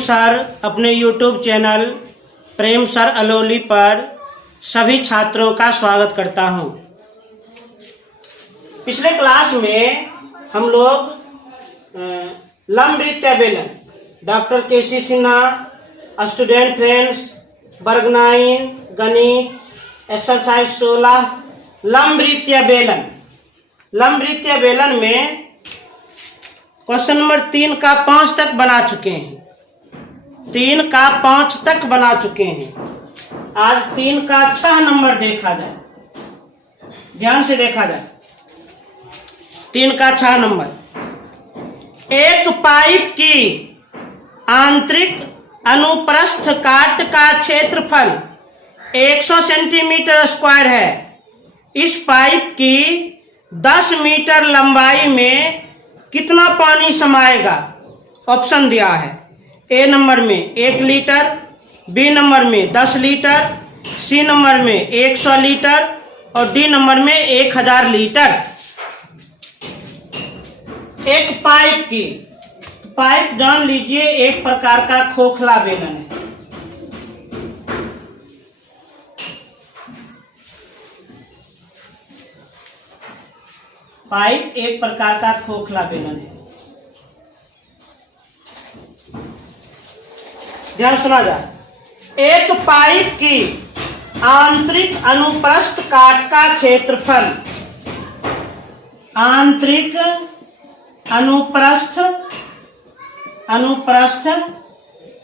Sir अपने YouTube channel प्रेम sir अलोली पर सभी छात्रों का स्वागत करता हूं। पिछले क्लास में हम लोग लंब वृत्तीय बेलन doctor KC. Sinha student friends वर्ग 9 गणित एक्सरसाइज 16 लंब वृत्तीय बेलन में क्वेश्चन नंबर 3 का 5 तक बना चुके हैं। 3 का 5 तक बना चुके हैं। आज 3 का 6 नंबर देखा जाए, ध्यान से देखा जाए। 3 का 6 नंबर, एक पाइप की आंतरिक अनुप्रस्थ काट का क्षेत्रफल 100 सेंटीमीटर स्क्वायर है। इस पाइप की 10 मीटर लंबाई में कितना पानी समाएगा? ऑप्शन दिया है। ए नंबर में 1 लीटर, बी नंबर में 10 लीटर, सी नंबर में 100 लीटर और डी नंबर में 1000 लीटर। एक पाइप जान लीजिए एक प्रकार का खोखला बेलन है। पाइप एक प्रकार का खोखला बेलन है। ध्यान सुना जाए। एक पाइप की आंतरिक अनुप्रस्थ काट का क्षेत्रफल, आंतरिक अनुप्रस्थ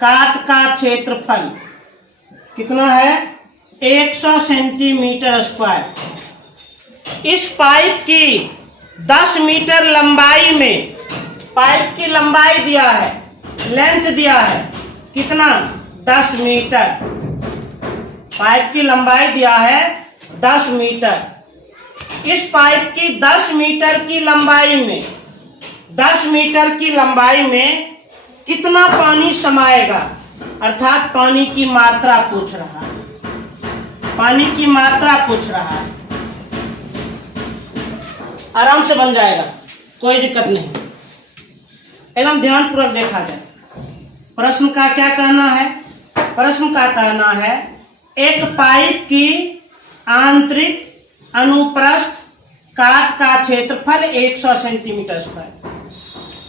काट का क्षेत्रफल कितना है? 100 सेंटीमीटर स्क्वायर। इस पाइप की 10 मीटर लंबाई में, पाइप की लंबाई दिया है, लेंथ दिया है कितना? 10 मीटर। पाइप की लंबाई दिया है 10 मीटर। इस पाइप की 10 मीटर की लंबाई में, 10 मीटर की लंबाई में कितना पानी समाएगा? अर्थात पानी की मात्रा पूछ रहा है। पानी की मात्रा पूछ रहा है। आराम से बन जाएगा, कोई दिक्कत नहीं। एकदम ध्यानपूर्वक देखा जाए। प्रश्न का क्या कहना है? प्रश्न का कहना है एक पाइप की आंतरिक अनुप्रस्थ काट का क्षेत्रफल 100 सेंटीमीटर स्क्वायर।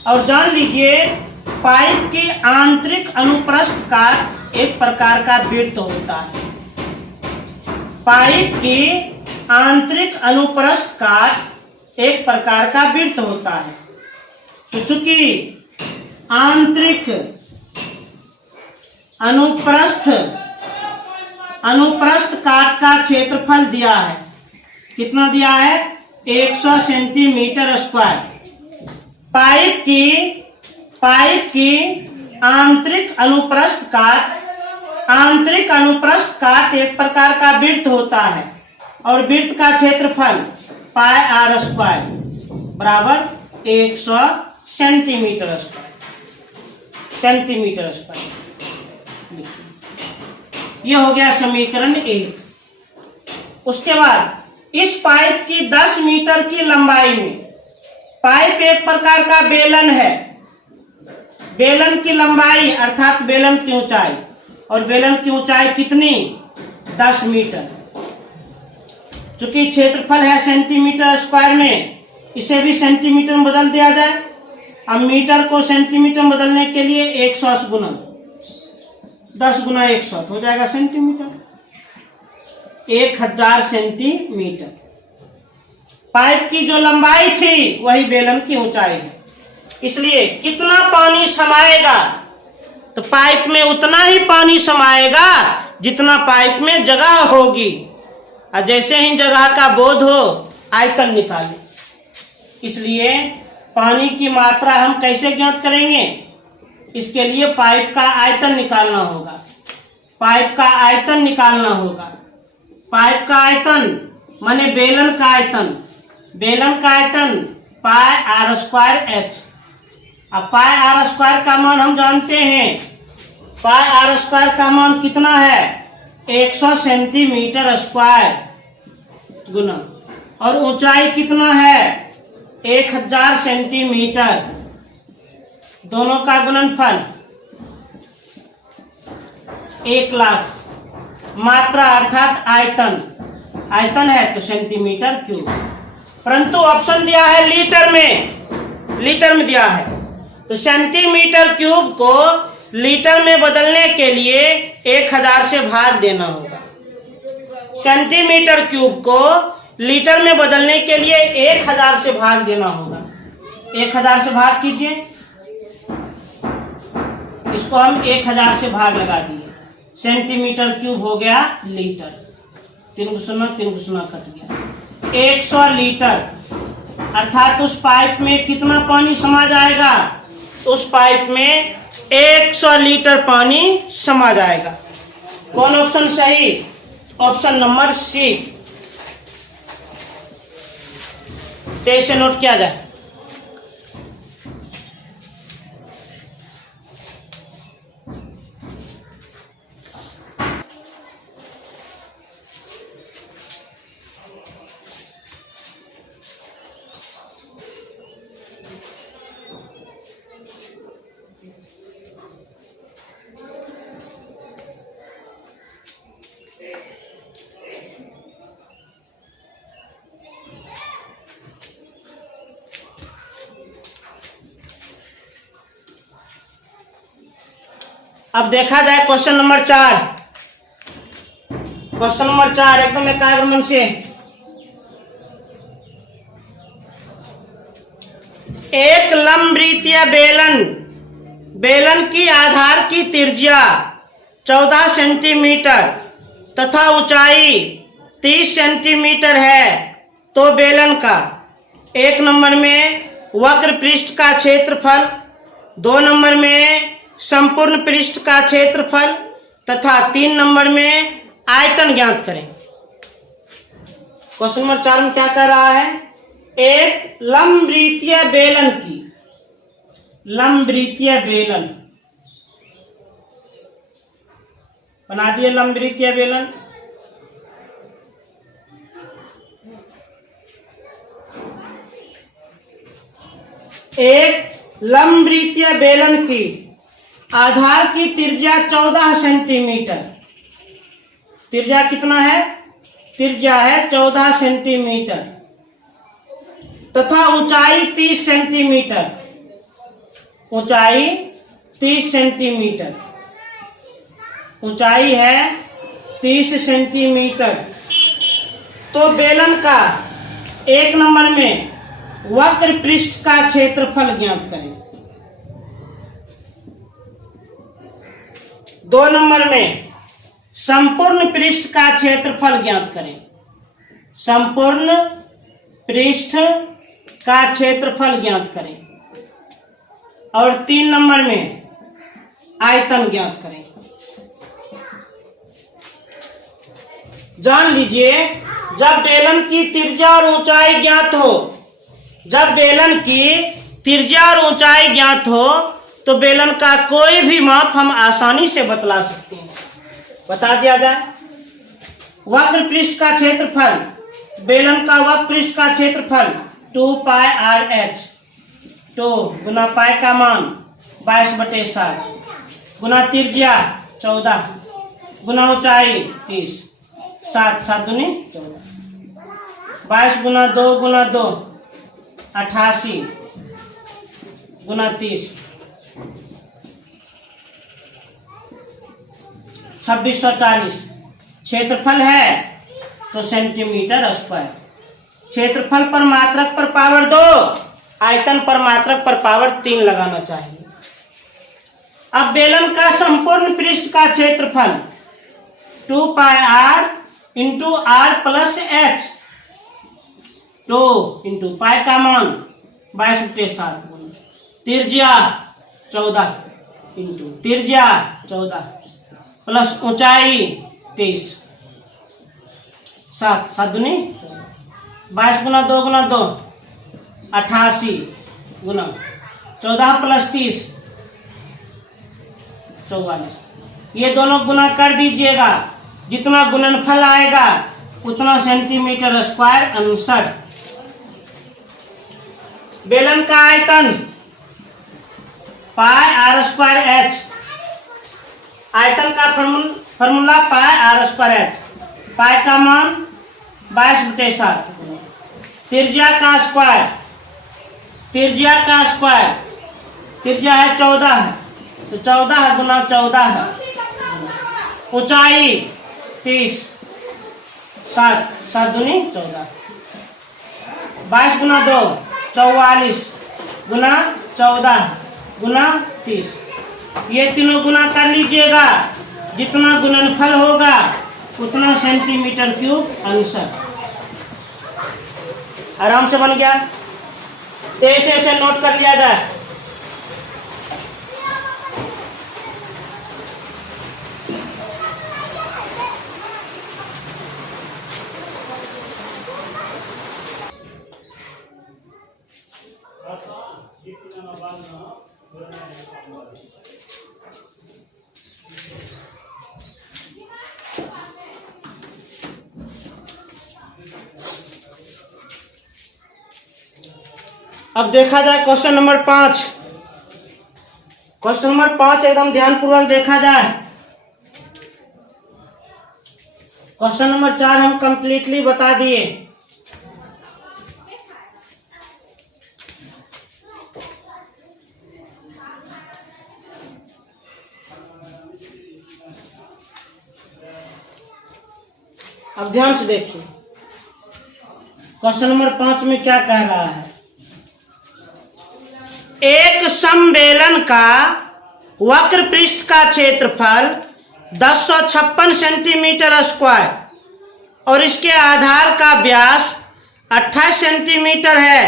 और जान लीजिए पाइप की आंतरिक अनुप्रस्थ काट एक प्रकार का वृत्त होता है। पाइप की आंतरिक अनुप्रस्थ काट एक प्रकार का वृत्त होता है। तो चूंकि आंतरिक अनुप्रस्थ काट का क्षेत्रफल दिया है, कितना दिया है? 100 सेंटीमीटर स्क्वायर। पाइप की आंतरिक अनुप्रस्थ काट एक प्रकार का वृत्त होता है और वृत्त का क्षेत्रफल पाई आर स्क्वायर बराबर 100 सेंटीमीटर स्क्वायर। यह हो गया समीकरण 1। उसके बाद इस पाइप की 10 मीटर की लंबाई में, पाइप एक प्रकार का बेलन है। बेलन की लंबाई अर्थात बेलन की ऊंचाई, और बेलन की ऊंचाई कितनी? 10 मीटर। चूंकि क्षेत्रफल है सेंटीमीटर स्क्वायर में, इसे भी सेंटीमीटर में बदल दिया जाए। अब मीटर को सेंटीमीटर में बदलने के लिए 100 गुना 10 गुना 100 हो जाएगा सेंटीमीटर। 1000 सेंटीमीटर। पाइप की जो लंबाई थी वही बेलन की ऊंचाई है। इसलिए कितना पानी समाएगा? तो पाइप में उतना ही पानी समाएगा जितना पाइप में जगह होगी। और जैसे ही जगह का बोध हो आयतन निकालें। इसलिए पानी की मात्रा हम कैसे ज्ञात करेंगे? इसके लिए पाइप का आयतन निकालना होगा। पाइप का आयतन निकालना होगा। पाइप का आयतन माने बेलन का आयतन। बेलन का आयतन पाई आर स्क्वायर एच। अब पाई आर स्क्वायर का मान हम जानते हैं। पाई आर स्क्वायर का मान कितना है? 100 सेंटीमीटर स्क्वायर गुना, और ऊंचाई कितना है? 1000 सेंटीमीटर। दोनों का गुणनफल 1,00,000। मात्रा अर्थात आयतन, आयतन है तो सेंटीमीटर क्यूब, परंतु ऑप्शन दिया है लीटर में, लीटर में दिया है, तो सेंटीमीटर क्यूब को लीटर में बदलने के लिए 1000 से भाग देना होगा। सेंटीमीटर क्यूब को लीटर में बदलने के लिए 1000 से भाग देना होगा। 1000 से भाग कीजिए, इसको हम 1000 से भाग लगा दिए, सेंटीमीटर क्यूब हो गया लीटर। 3 गुना कट गया। 100 लीटर अर्थात उस पाइप में कितना पानी समा जाएगा? उस पाइप में 100 लीटर पानी समा जाएगा। कौन ऑप्शन सही? Option number C. तेज से नोट किया जाए। अब देखा जाए क्वेश्चन नंबर 4। क्वेश्चन नंबर 4 एकदम एकाग्र मन से। एक लंबवृत्तीय बेलन, बेलन की आधार की त्रिज्या 14 सेंटीमीटर तथा ऊंचाई 30 सेंटीमीटर है, तो बेलन का 1 नंबर में वक्र पृष्ठ का क्षेत्रफल, 2 नंबर में संपूर्ण पृष्ठ का क्षेत्रफल तथा 3 नंबर में आयतन ज्ञात करें। क्वेश्चन नंबर 4 में क्या कह रहा है? एक लंबवृत्तीय बेलन की, लंबवृत्तीय बेलन बना दिए, लंबवृत्तीय बेलन। एक लंबवृत्तीय बेलन की आधार की त्रिज्या 14 सेंटीमीटर, त्रिज्या कितना है? त्रिज्या है 14 सेंटीमीटर तथा ऊंचाई 30 सेंटीमीटर, ऊंचाई 30 सेंटीमीटर, ऊंचाई है 30 सेंटीमीटर। तो बेलन का 1 नंबर में वक्र पृष्ठ का क्षेत्रफल ज्ञात करें। 2 नंबर में संपूर्ण पृष्ठ का क्षेत्रफल ज्ञात करें। संपूर्ण पृष्ठ का क्षेत्रफल ज्ञात करें। और 3 नंबर में आयतन ज्ञात करें। जान लीजिए, जब बेलन की त्रिज्या और ऊंचाई ज्ञात हो, जब बेलन की त्रिज्या और ऊंचाई ज्ञात हो, तो बेलन का कोई भी माप हम आसानी से बतला सकते हैं। बता दिया जाए। वक्र पृष्ठ का क्षेत्रफल, बेलन का वक्र पृष्ठ का क्षेत्रफल 2πr/h, 2 गुना पाई का मान 22/60 गुना त्रिज्या 14 गुना ऊंचाई 30, 7 7 दूनी 14, 22 गुना 2 गुना 2 88 गुना 30 2640। क्षेत्रफल है तो सेंटीमीटर स्क्वायर। क्षेत्रफल पर मात्रक पर पावर 2, आयतन पर मात्रक पर पावर 3 लगाना चाहिए। अब बेलन का संपूर्ण पृष्ठ का क्षेत्रफल 2πr into r plus h, 2 into pi का मान 22/7 त्रिज्या 14 इंटू त्रिज्या 14 प्लस ऊंचाई 30, 7 7 दूनी 22 गुना 2 गुना 2 88 गुना 14 प्लस 30 44। ये दोनों गुना कर दीजिएगा, जितना गुणनफल आएगा उतना सेंटीमीटर स्क्वायर अनुसार। बेलन का आयतन πr² h, आयतन का formula pi r square h. Pi का मान 22/7। त्रिज्या का स्क्वायर, त्रिज्या का स्क्वायर, त्रिज्या है 14 है, तो 14 गुना 14 है। ऊंचाई 30, 7, 7 दूनी 14, 22 गुना 2 44 गुना 14 गुना 30। ये तीनों गुना कर लीजिएगा, जितना गुणनफल होगा उतना सेंटीमीटर क्यूब आंसर। आराम से बन गया, तो ऐसे नोट कर लिया जाए। अब देखा जाए क्वेश्चन नंबर 5। क्वेश्चन नंबर 5 एकदम ध्यानपूर्वक देखा जाए। क्वेश्चन नंबर 4 हम कंप्लीटली बता दिए। अब ध्यान से देखिए क्वेश्चन नंबर 5 में क्या कह रहा है। एक समबेलन का वक्र पृष्ठ का क्षेत्रफल 1056 सेंटीमीटर स्क्वायर और इसके आधार का व्यास 28 सेंटीमीटर है,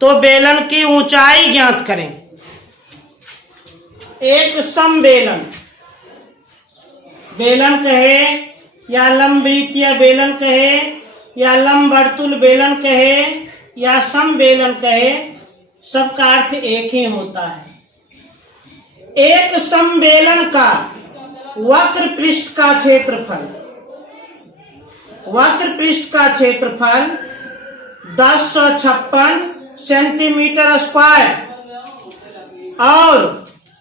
तो बेलन की ऊंचाई ज्ञात करें। एक समबेलन, बेलन कहे या लंबवृत्तीय बेलन कहे या लंबवर्तुल बेलन कहे या समबेलन कहे, सबका अर्थ एक ही होता है। एक समबेलन का वक्र पृष्ठ का क्षेत्रफल, वक्र पृष्ठ का क्षेत्रफल 1056 सेंटीमीटर स्क्वायर और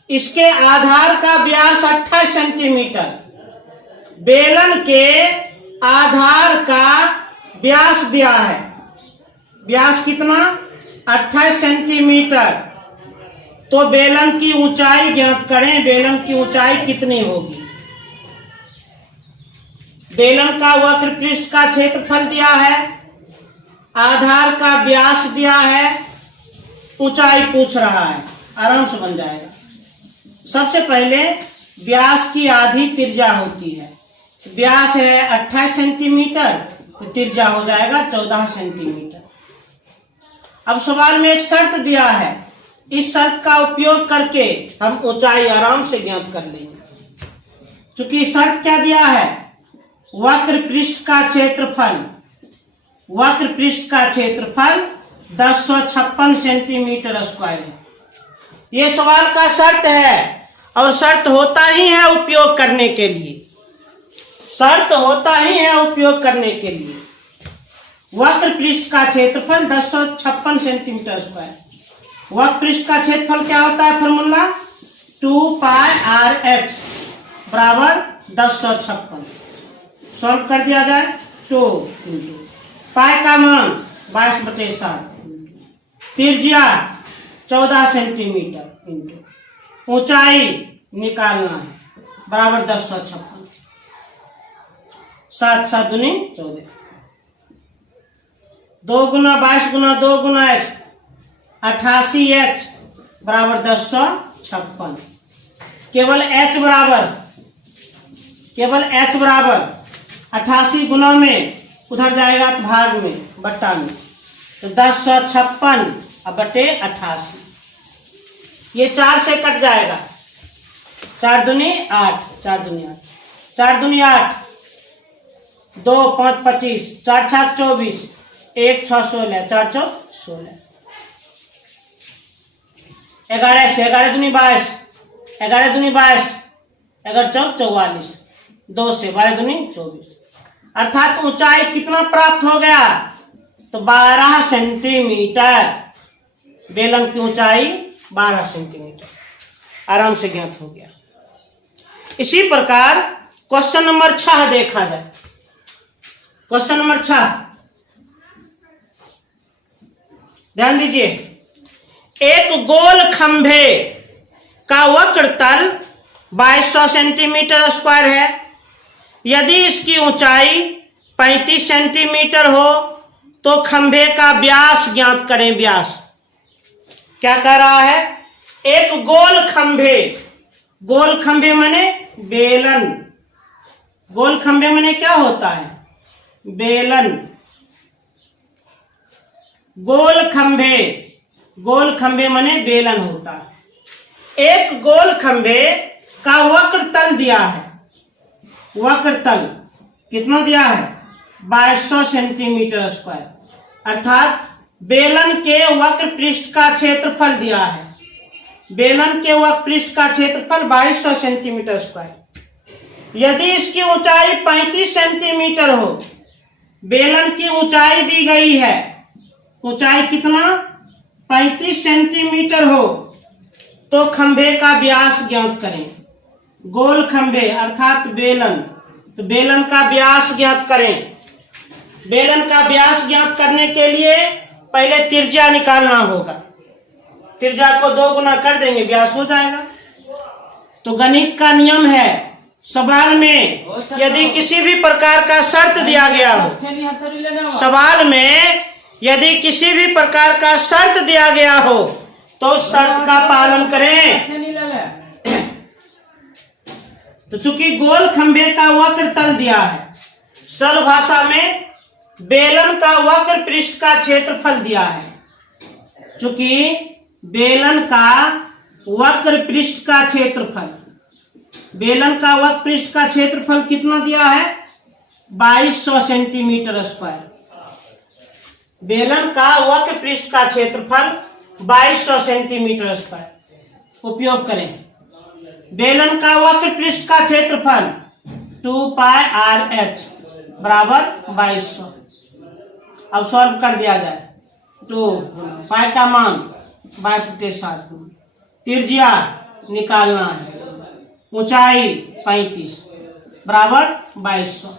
इसके आधार का व्यास 28 सेंटीमीटर। बेलन के आधार का व्यास दिया है, व्यास कितना 28 सेंटीमीटर, तो बेलन की ऊंचाई ज्ञात करें। बेलन की ऊंचाई कितनी होगी। बेलन का वक्र पृष्ठ का क्षेत्रफल दिया है, आधार का व्यास दिया है, ऊंचाई पूछ रहा है। आराम से बन जाएगा। सबसे पहले व्यास की आधी त्रिज्या होती है। व्यास है 28 सेंटीमीटर, तो त्रिज्या हो जाएगा 14 सेंटीमीटर। अब सवाल में एक शर्त दिया है, इस शर्त का उपयोग करके हम ऊंचाई आराम से ज्ञात कर लेंगे। चूंकि शर्त क्या दिया है, वक्र पृष्ठ का क्षेत्रफल, वक्र पृष्ठ का क्षेत्रफल 1056 सेंटीमीटर स्क्वायर है। ये सवाल का शर्त है और शर्त होता ही है उपयोग करने के लिए, शर्त होता ही है उपयोग करने के लिए। वक्र पृष्ठ का क्षेत्रफल 1056 सेंटीमीटर स्क्वायर। वक्र पृष्ठ का क्षेत्रफल क्या होता है, फॉर्मूला 2 पाई आर एच बराबर 1056। सॉल्व कर दिया जाए। 2 पाई का मान 22/7, त्रिज्या 14 सेंटीमीटर, ऊंचाई निकालना है बराबर 1056। 7 7 दूनी 14, 2 गुना 22 गुना 2 गुना h 88 h बराबर 1056। केवल h बराबर 88 गुना में उधर जाएगा तो भाग में बट्टा में, तो 1056 अब बटे 88। ये 4 से कट जाएगा। 4 दूनी 8, 4 दूनी 8, 4 दूनी 8, 2 5 25, 4 6 24, 1 6 16, 4 4 16, 11 से 11 दूनी 22, 11 दूनी 22, 11 4 44, 2 से 12 दूनी 24। अर्थात ऊंचाई कितना प्राप्त हो गया, तो 12 सेंटीमीटर। बेलन की ऊंचाई 12 सेंटीमीटर आराम से ज्ञात हो गया। इसी प्रकार क्वेश्चन नंबर 6 देखा जाए। क्वेश्चन नंबर 6 ध्यान दीजिए। एक गोल खंभे का वक्र तल 2200 सेंटीमीटर स्क्वायर है। यदि इसकी ऊंचाई 35 सेंटीमीटर हो तो खंभे का व्यास ज्ञात करें। व्यास क्या कह रहा है? एक गोल खंभे माने बेलन। गोल खंभे माने क्या होता है? बेलन। गोल खंभे माने बेलन होता है। एक गोल खंभे का वक्र तल दिया है। वक्र तल कितना दिया है? 2200 सेंटीमीटर स्क्वायर, अर्थात बेलन के वक्र पृष्ठ का क्षेत्रफल दिया है। बेलन के वक्र पृष्ठ का क्षेत्रफल 2200 सेंटीमीटर स्क्वायर। यदि इसकी ऊंचाई 35 सेंटीमीटर हो, बेलन की ऊंचाई दी गई है, ऊंचाई कितना? 35 सेंटीमीटर हो, तो खंभे का व्यास ज्ञात करें। गोल खंभे अर्थात बेलन, तो बेलन का व्यास ज्ञात करें। बेलन का व्यास ज्ञात करने के लिए पहले त्रिज्या निकालना होगा। त्रिज्या को 2 गुना कर देंगे, व्यास हो जाएगा। तो गणित का नियम है, सवाल में यदि किसी भी प्रकार का शर्त दिया गया हो, सवाल में यदि किसी भी प्रकार का शर्त दिया गया हो तो शर्त का पालन करें। तो चूंकि गोल खंभे का वक्र तल दिया है, सरल भाषा में बेलन का वक्र पृष्ठ का क्षेत्रफल दिया है। चूंकि बेलन का वक्र पृष्ठ का क्षेत्रफल, बेलन का वक्र पृष्ठ का क्षेत्रफल कितना दिया है? 2200 सेंटीमीटर स्क्वायर। बेलन का वक्र पृष्ठ का क्षेत्रफल 2200 सेंटीमीटर स्क्वायर। उपयोग करें। बेलन का वक्र पृष्ठ का क्षेत्रफल 2πRh बराबर 2200। अब सॉल्व कर दिया जाए। तो पाई का मान 22/7। त्रिज्या निकालना है, ऊंचाई 35 बराबर 2200।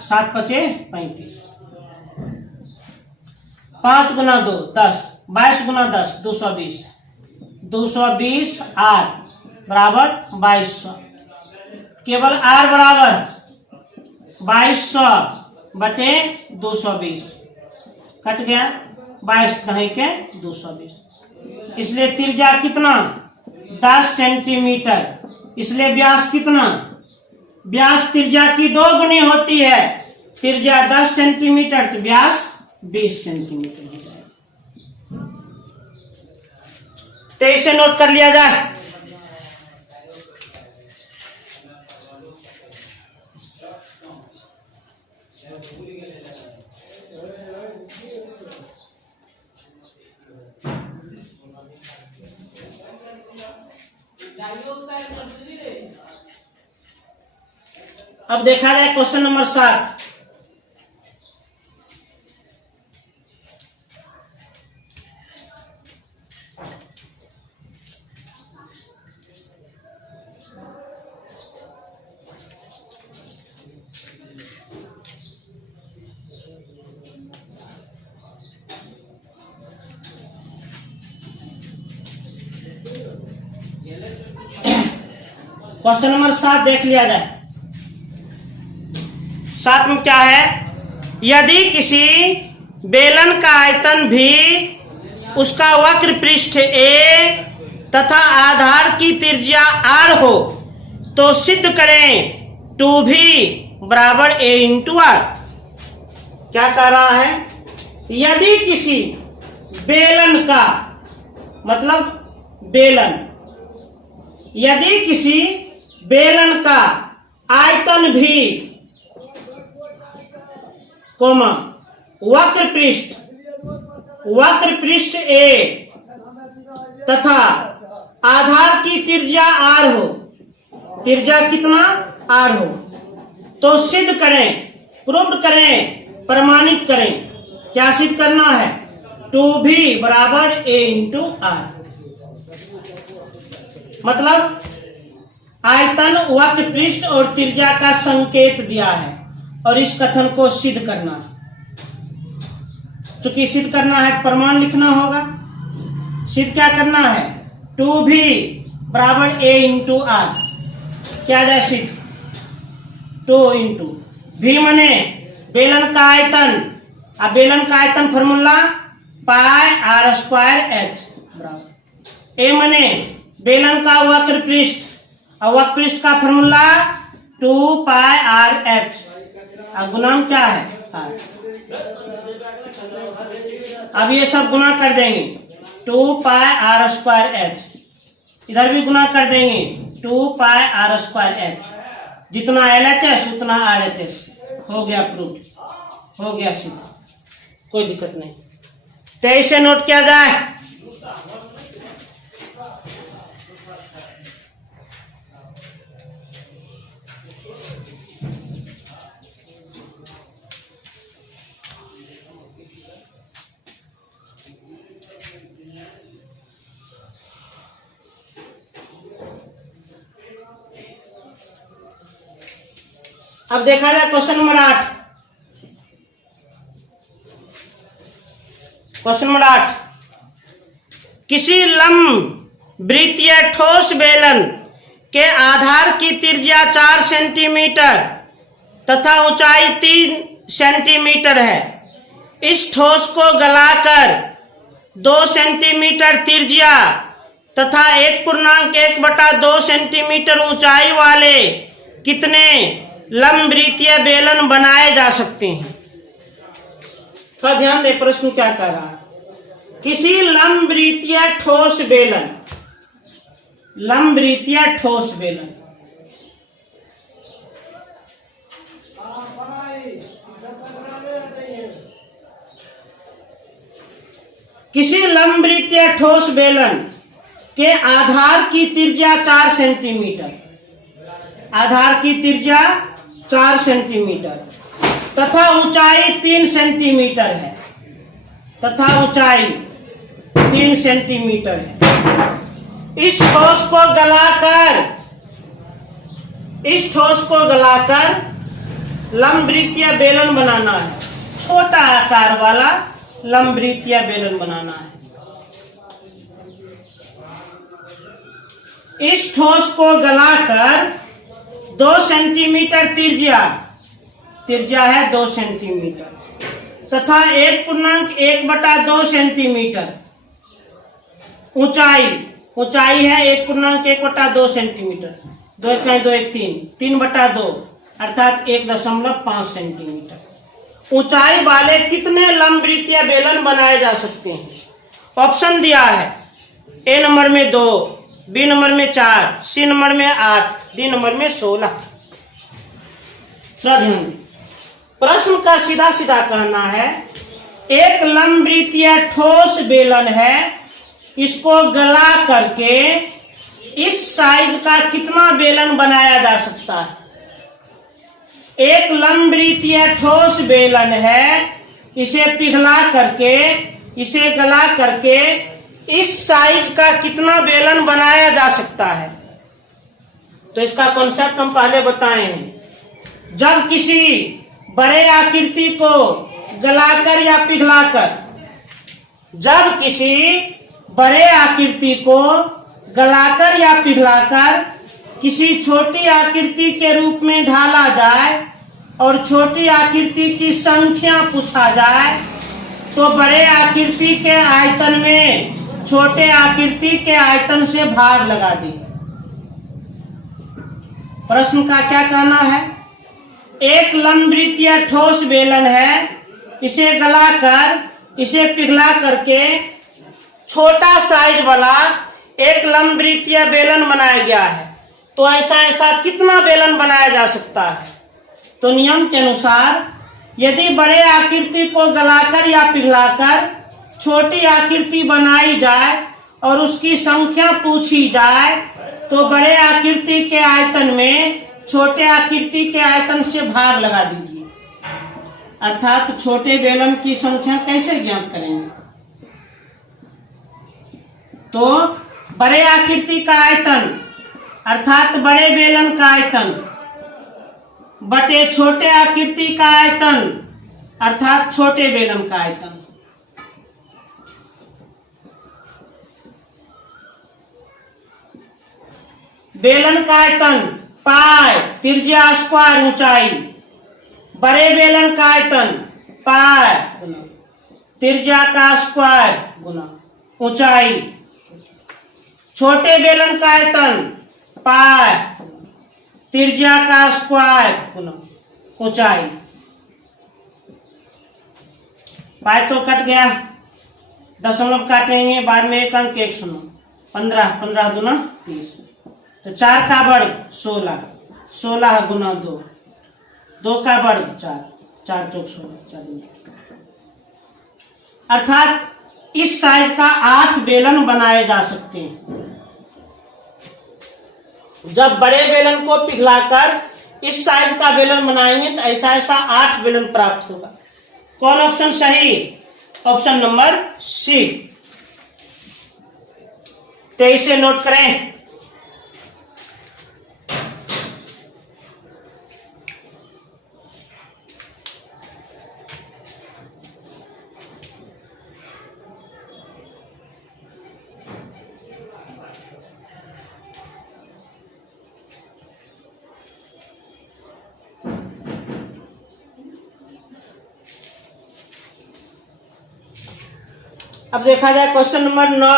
7 पचे 35। 5 गुना 2 10, 22 गुना 10 220। 220 R बराबर 2200। केवल R बराबर 2200 बटे 220 कट गया, 22 नहीं के 220। इसलिए त्रिज्या कितना? 10 सेंटीमीटर। इसलिए व्यास कितना? व्यास त्रिज्या की 2 गुनी होती है। त्रिज्या 10 सेंटीमीटर तो व्यास 20 सेंटीमीटर हो जाएगा। तो इसे नोट कर लिया जाए। अब देखा जाए क्वेश्चन नंबर 7। क्वेश्चन नंबर 7 देख लिया जाए। 7 में क्या है? यदि किसी बेलन का आयतन भी, उसका वक्र पृष्ठ A तथा आधार की त्रिज्या R हो तो सिद्ध करें 2V बराबर A इंटू R। क्या कह रहा है? यदि किसी बेलन का, मतलब बेलन, यदि किसी बेलन का आयतन भी, कोमा वक्र पृष्ठ A तथा आधार की त्रिज्या R हो, त्रिज्या कितना? R हो, तो सिद्ध करें, प्रूव करें, प्रमाणित करें। क्या सिद्ध करना है? 2V बराबर A इंटू R। मतलब आयतन, वक्र पृष्ठ और त्रिज्या का संकेत दिया है और इस कथन को सिद्ध करना है। चूंकि सिद्ध करना है प्रमाण लिखना होगा। सिद्ध क्या करना है? 2v बराबर a इंटू आर। क्या जाए सिद्ध? 2 इंटू v मने बेलन का आयतन। अब बेलन का आयतन formula pi r square h बराबर। ए मने बेलन का वक्र पृष्ठ और वक्र पृष्ठ का फॉर्मूला 2 पाई आर एच। अब गुणांक क्या है? आर। अब ये सब गुना कर देंगे 2 पाई आर स्क्वायर एच। इधर भी गुना कर देंगे 2 पाई आर स्क्वायर एच। जितना LHS उतना RHS। हो गया प्रूफ, हो गया सिद्ध, कोई दिक्कत नहीं। 23 से नोट किया जाए। अब देखा जाए क्वेश्चन नंबर 8। क्वेश्चन नंबर 8, किसी लंब वृत्तीय ठोस बेलन के आधार की त्रिज्या 4 सेंटीमीटर तथा ऊंचाई 3 सेंटीमीटर है। इस ठोस को गलाकर 2 सेंटीमीटर त्रिज्या तथा 1.1/2 सेंटीमीटर ऊंचाई वाले कितने लंब वृत्तीय बेलन बनाए जा सकते हैं? थोड़ा ध्यान दे, प्रश्न क्या कह रहा है। किसी लंब वृत्तीय ठोस बेलन, लंब वृत्तीय ठोस बेलन किसी लंब वृत्तीय ठोस बेलन के आधार की त्रिज्या 4 सेंटीमीटर, आधार की त्रिज्या 4 सेंटीमीटर तथा ऊंचाई 3 सेंटीमीटर है, तथा ऊंचाई 3 सेंटीमीटर है। इस ठोस को गलाकर लंब वृत्तीय बेलन बनाना है। छोटा आकार वाला लंब वृत्तीय बेलन बनाना है। इस ठोस को गलाकर 2 सेंटीमीटर त्रिज्या है 2 सेंटीमीटर तथा 1.1/2 सेंटीमीटर ऊंचाई है 1.1/2 सेंटीमीटर। 2 1 2 1 3 3/2 अर्थात 1.5 सेंटीमीटर ऊंचाई वाले कितने लंब वृत्तीय बेलन बनाए जा सकते हैं? ऑप्शन दिया है। ए नंबर में 2, बी नंबर में 4, सी नंबर में 8, डी नंबर में 16। ध्यान, प्रश्न का सीधा सीधा कहना है, एक लंब वृत्तीय ठोस बेलन है, इसको गला करके इस साइज का कितना बेलन बनाया जा सकता है? एक लंब वृत्तीय ठोस बेलन है, इसे पिघला करके, इसे गला करके इस साइज का कितना बेलन बनाया जा सकता है? तो इसका कॉन्सेप्ट हम पहले बताए हैं। जब किसी बड़े आकृति को गलाकर या पिघलाकर, जब किसी बड़े आकृति को गलाकर या पिघलाकर किसी छोटी आकृति के रूप में ढाला जाए और छोटी आकृति की संख्या पूछा जाए, तो बड़े आकृति के आयतन में छोटे आकृति के आयतन से भाग लगा दी। प्रश्न का क्या कहना है? एक लंब वृत्तीय ठोस बेलन है, इसे गलाकर, इसे पिघला करके छोटा साइज वाला एक लंब वृत्तीय बेलन बनाया गया है। तो ऐसा कितना बेलन बनाया जा सकता है? तो नियम के अनुसार यदि बड़े आकृति को गलाकर या पिघलाकर छोटी आकृति बनाई जाए और उसकी संख्या पूछी जाए, तो बड़े आकृति के आयतन में छोटे आकृति के आयतन से भाग लगा दीजिए। अर्थात छोटे बेलन की संख्या कैसे ज्ञात करेंगे? तो बड़े आकृति का आयतन अर्थात बड़े बेलन का आयतन बटे छोटे आकृति का आयतन अर्थात छोटे बेलन का आयतन। बेलन का आयतन पाई त्रिज्या स्क्वायर ऊंचाई, बड़े बेलन का आयतन पाई गुना त्रिज्या का स्क्वायर गुना ऊंचाई, छोटे बेलन का आयतन पाई त्रिज्या का स्क्वायर गुना ऊंचाई। पाई तो कट गया, दशमलव काटेंगे बाद में एक अंक एक सुनो 15 15 दूना 30, तो 4 का वर्ग 16 16 गुना 2 2 का वर्ग 4 4 चौक 16 अर्थात इस साइज का 8 बेलन बनाए जा सकते हैं। जब बड़े बेलन को पिघलाकर इस साइज का बेलन बनाएंगे तो ऐसा ऐसा 8 बेलन प्राप्त होगा। कौन ऑप्शन सही? Option number C. 23 से नोट करें। अब देखा जाए क्वेश्चन नंबर 9।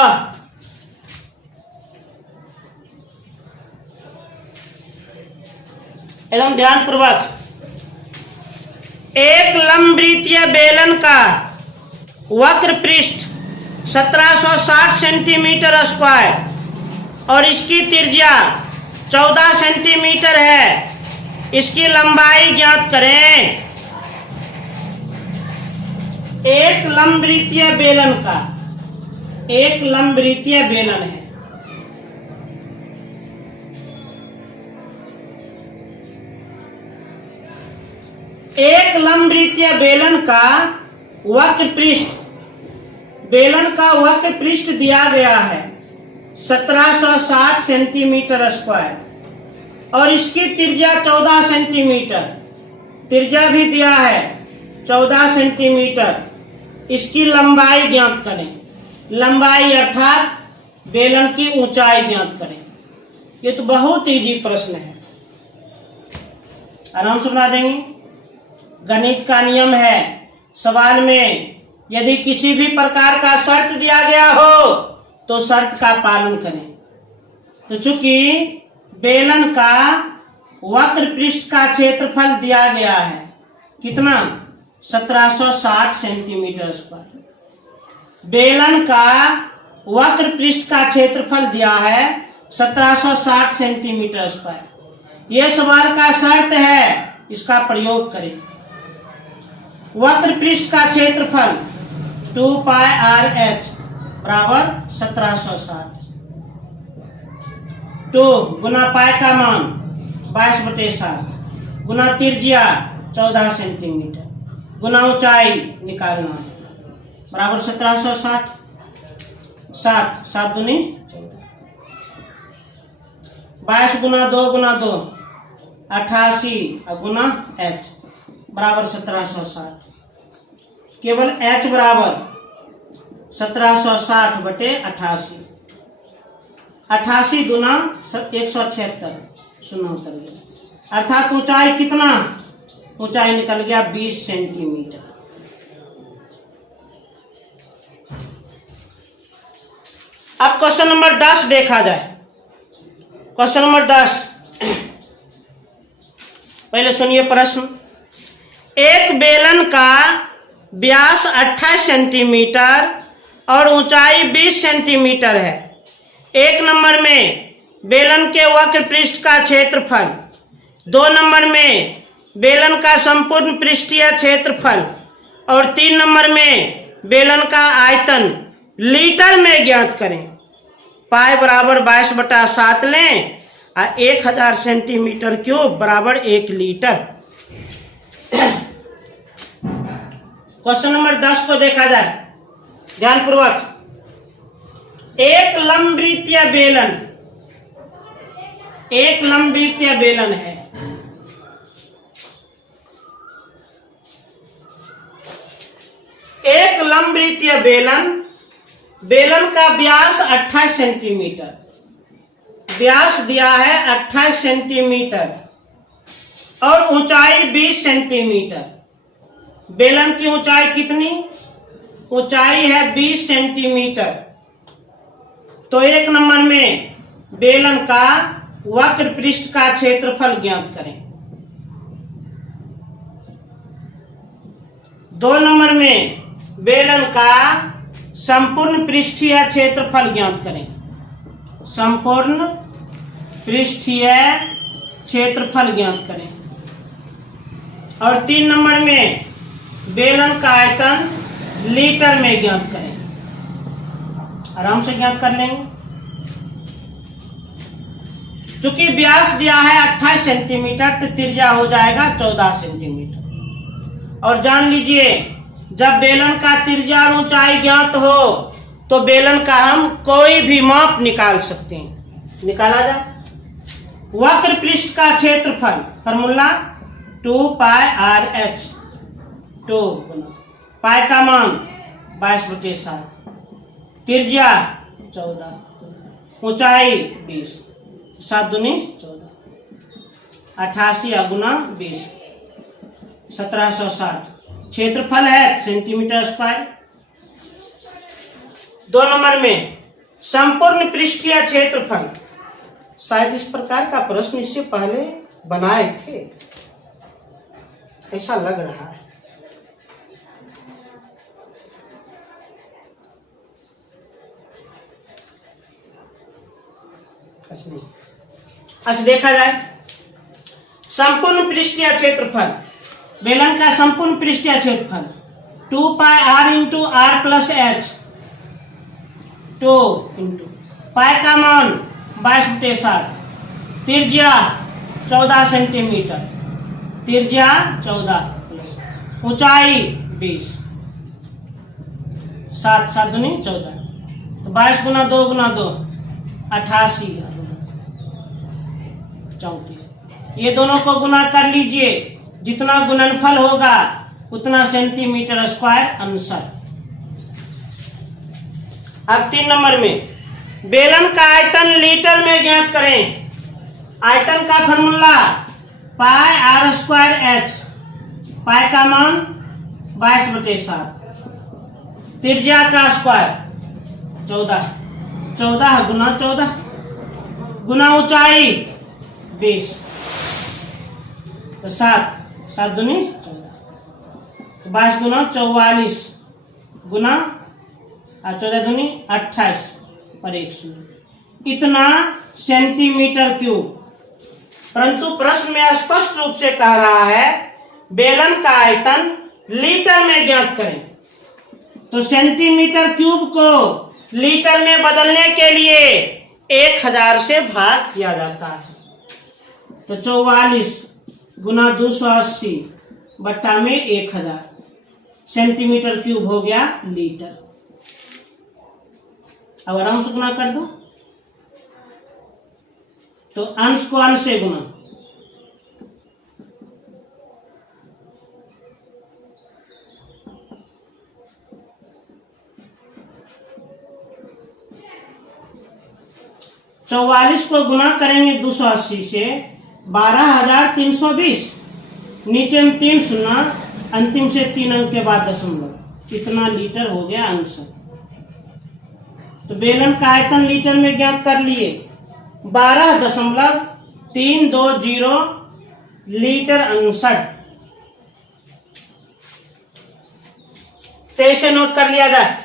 एकदम ध्यान पूर्वक, एक लंबवृत्तीय बेलन का वक्र पृष्ठ 1760 सेंटीमीटर स्क्वायर और इसकी त्रिज्या 14 सेंटीमीटर है। इसकी लंबाई ज्ञात करें। एक लंबवृत्तीय बेलन का एक लंबवृत्तीय बेलन है, एक लंबवृत्तीय बेलन का वक्र पृष्ठ, बेलन का वक्र पृष्ठ दिया गया है 1760 सेंटीमीटर स्क्वायर और इसकी त्रिज्या 14 सेंटीमीटर, त्रिज्या भी दिया है 14 सेंटीमीटर। इसकी लंबाई ज्ञात करें। लंबाई अर्थात बेलन की ऊंचाई ज्ञात करें। ये तो बहुत इजी प्रश्न है, आराम से बना देंगे। गणित का नियम है, सवाल में यदि किसी भी प्रकार का शर्त दिया गया हो तो शर्त का पालन करें। तो चूंकि बेलन का वक्र पृष्ठ का क्षेत्रफल दिया गया है कितना 1760 सेंटीमीटर स्क्वायर, बेलन का वक्र पृष्ठ का क्षेत्रफल दिया है 1760 सेंटीमीटर स्क्वायर। यह सवाल का शर्त है, इसका प्रयोग करें। वक्र पृष्ठ का क्षेत्रफल 2πr(h) बराबर 1760, 2 गुना पाई का मान 22/7 गुना त्रिज्या 14 सेंटीमीटर गुना ऊंचाई निकालना है बराबर 1760। 7 7 दूनी 22 गुना 2 गुना 2 88 गुना h बराबर 1760। केवल h बराबर 1760 बटे 88, 88 दूना 176 शून्य उतर गया। अर्थात ऊंचाई कितना, ऊंचाई निकल गया 20 सेंटीमीटर। अब क्वेश्चन नंबर 10 देखा जाए। क्वेश्चन नंबर 10, पहले सुनिए प्रश्न। एक बेलन का व्यास 28 सेंटीमीटर और ऊंचाई 20 सेंटीमीटर है। एक नंबर में बेलन के वक्र पृष्ठ का क्षेत्रफल, 2 नंबर में बेलन का संपूर्ण पृष्ठीय क्षेत्रफल और 3 नंबर में बेलन का आयतन लीटर में ज्ञात करें। पाई बराबर 22/7 लें और 1000 सेंटीमीटर क्यूब बराबर 1 लीटर। क्वेश्चन नंबर 10 को देखा जाए ध्यानपूर्वक। एक लंबवृत्तीय बेलन एक लंबवृत्तीय बेलन है। एक लंबवृत्तीय बेलन का व्यास 28 सेंटीमीटर, व्यास दिया है 28 सेंटीमीटर और ऊंचाई 20 सेंटीमीटर। बेलन की ऊंचाई कितनी? ऊंचाई है 20 सेंटीमीटर। तो एक नंबर में बेलन का वक्र पृष्ठ का क्षेत्रफल ज्ञात करें। 2 नंबर में बेलन का संपूर्ण पृष्ठीय क्षेत्रफल ज्ञात करें। संपूर्ण पृष्ठीय क्षेत्रफल ज्ञात करें। और 3 नंबर में बेलन का आयतन लीटर में ज्ञात करें। आराम से ज्ञात कर लेंगे। चूंकि व्यास दिया है 28 सेंटीमीटर तो त्रिज्या हो जाएगा 14 सेंटीमीटर। और जान लीजिए जब बेलन का त्रिज्या और ऊंचाई ज्ञात हो तो बेलन का हम कोई भी माप निकाल सकते हैं। निकाला जाए। वक्र पृष्ठ का क्षेत्रफल फॉर्मूला 2πr/h। 2 पाई का मान 22/7, त्रिज्या 14, ऊंचाई 20, 7 दूनी 14, 88 गुना 20, 1760। क्षेत्रफल है सेंटीमीटर स्क्वायर। 2 नंबर में संपूर्ण पृष्ठीय क्षेत्रफल। शायद इस प्रकार का प्रश्न इससे पहले बनाए थे, ऐसा लग रहा है। अच्छा देखा जाए संपूर्ण पृष्ठीय क्षेत्रफल। बेलन का संपूर्ण पृष्ठीय क्षेत्रफल 2πr into r plus h। 2 into pi का मान 22/7, त्रिज्या 14 सेंटीमीटर, त्रिज्या 14 प्लस ऊंचाई 20, 7 दूनी 14, तो 22 गुना 2 गुना 2 88 34। ये दोनों को गुना कर लीजिए, जितना गुणनफल होगा उतना सेंटीमीटर स्क्वायर अनुसार। अब 3 नंबर में बेलन का आयतन लीटर में ज्ञात करें। आयतन का फॉर्मूला πr²h। पाई का मान 22/7, त्रिज्या का स्क्वायर 14 गुना 14 गुना ऊंचाई 20, तो 7 दूनी 14, 22 गुना 44 गुना 14 दूनी 28 और 100 इतना सेंटीमीटर क्यूब। परंतु प्रश्न में स्पष्ट रूप से कह रहा है बेलन का आयतन लीटर में ज्ञात करें। तो सेंटीमीटर क्यूब को लीटर में बदलने के लिए 1000 से भाग किया जाता है। तो 44 गुना 280 बट्टा में 1000 सेंटीमीटर क्यूब हो गया लीटर। अब आराम से गुना कर दो, तो अंश को अंश से गुना, चौवालीस को गुना करेंगे 280 से 12,320, नीचे में 3 शून्य, अंतिम से 3 अंक के बाद दशमलव, इतना लीटर हो गया आंसर। तो बेलन का आयतन लीटर में ज्ञात कर लिए 12.320 लीटर 59। तो इसे नोट कर लिया जाए।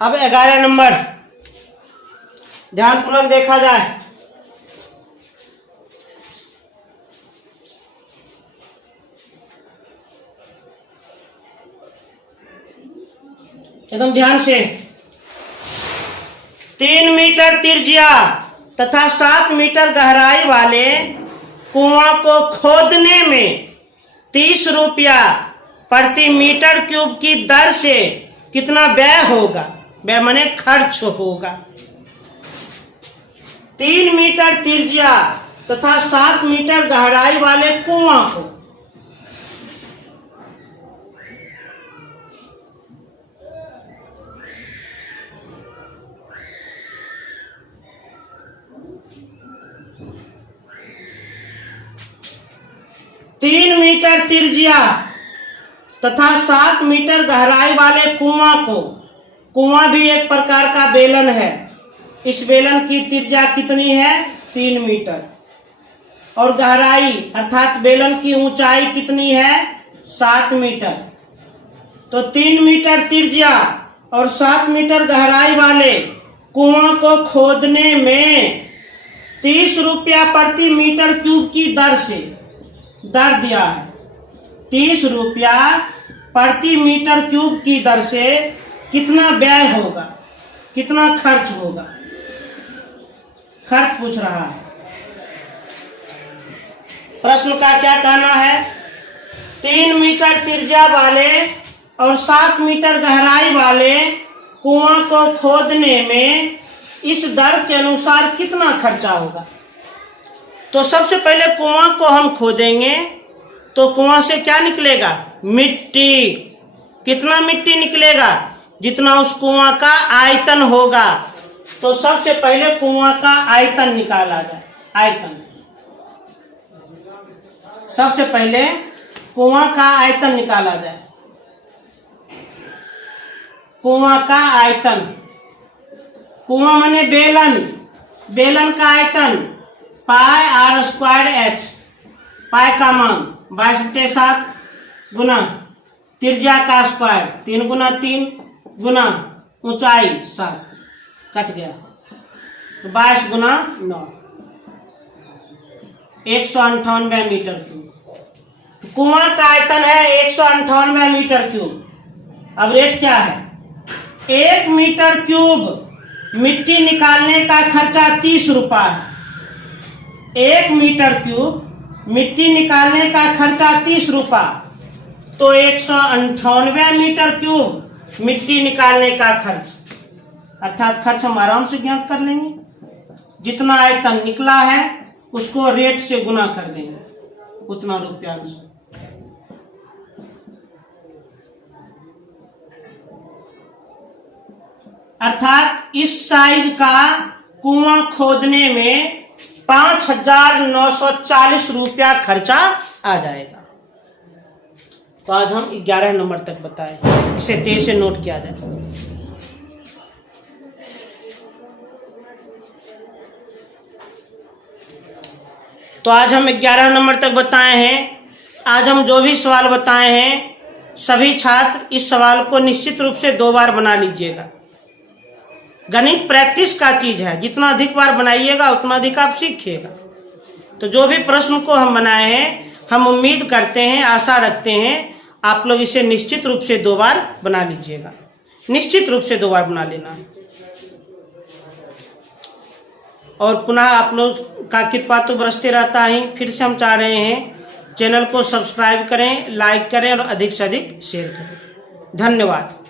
अब 11 नंबर ध्यानपूर्वक देखा जाए। एकदम ध्यान से। 3 मीटर त्रिज्या तथा 7 मीटर गहराई वाले कुआं को खोदने में 30 रुपया प्रति मीटर क्यूब की दर से कितना व्यय होगा? व्यय माने खर्च होगा। 3 मीटर त्रिज्या तथा 7 मीटर गहराई वाले कुआं को तीन मीटर त्रिज्या तथा 7 मीटर गहराई वाले कुआं को, कुआं भी एक प्रकार का बेलन है। इस बेलन की त्रिज्या कितनी है? 3 मीटर। और गहराई अर्थात बेलन की ऊंचाई कितनी है? 7 मीटर। तो 3 मीटर त्रिज्या और 7 मीटर गहराई वाले कुआं को खोदने में 30 रुपया प्रति मीटर क्यूब की दर से दर दिया है। 30 रुपया प्रति मीटर क्यूब की दर से कितना व्यय होगा, कितना खर्च होगा? खर्च पूछ रहा है। प्रश्न का क्या कहना है? 3 मीटर त्रिज्या वाले और 7 मीटर गहराई वाले कुआं को खोदने में इस दर के अनुसार कितना खर्चा होगा? तो सबसे पहले कुआं को हम खोदेंगे तो कुआं से क्या निकलेगा? मिट्टी। कितना मिट्टी निकलेगा? जितना उस कुआं का आयतन होगा। तो सबसे पहले कुआं का आयतन निकाला जाए। आयतन, सबसे पहले कुआं का आयतन निकाला जाए। कुआं का आयतन, कुआं माने बेलन, बेलन का आयतन पाई आर स्क्वायर एच। पाई का मान 22/7 गुना त्रिज्या का स्क्वायर 3 गुना 3 गुना ऊंचाई 7, कट गया तो 22 गुना 9, 198 मीटर क्यूब। कुआं का आयतन है 198 मीटर क्यूब। अब रेट क्या है? 1 मीटर क्यूब मिट्टी निकालने का खर्चा 30 रुपया है। 1 मीटर क्यूब मिट्टी निकालने का खर्चा 30 रुपया। तो 198 मीटर क्यूब मिट्टी निकालने का खर्च, अर्थात खर्च हम आराम से ज्ञात कर लेंगे। जितना आयतन निकला है उसको रेट से गुना कर देंगे, उतना रुपयांश। अर्थात इस साइज का कुआं खोदने में 5,940 रुपया खर्चा आ जाएगा। तो आज हम 11 नंबर तक बताए, इसे तेज से नोट किया जाए। तो आज हम 11 नंबर तक बताए हैं। आज हम जो भी सवाल बताए हैं सभी छात्र इस सवाल को निश्चित रूप से 2 बार बना लीजिएगा। गणित प्रैक्टिस का चीज है, जितना अधिक बार बनाइएगा उतना अधिक आप सीखिएगा। तो जो भी प्रश्न को हम बनाए हैं, हम उम्मीद करते हैं, आशा रखते हैं आप लोग इसे निश्चित रूप से 2 बार बना लीजिएगा। निश्चित रूप से 2 बार बना लेना है। और पुनः आप लोग का कृपा तो बरसते रहता है। फिर से हम चाह रहे हैं चैनल को सब्सक्राइब करें, लाइक करें और अधिक से अधिक शेयर करें। धन्यवाद।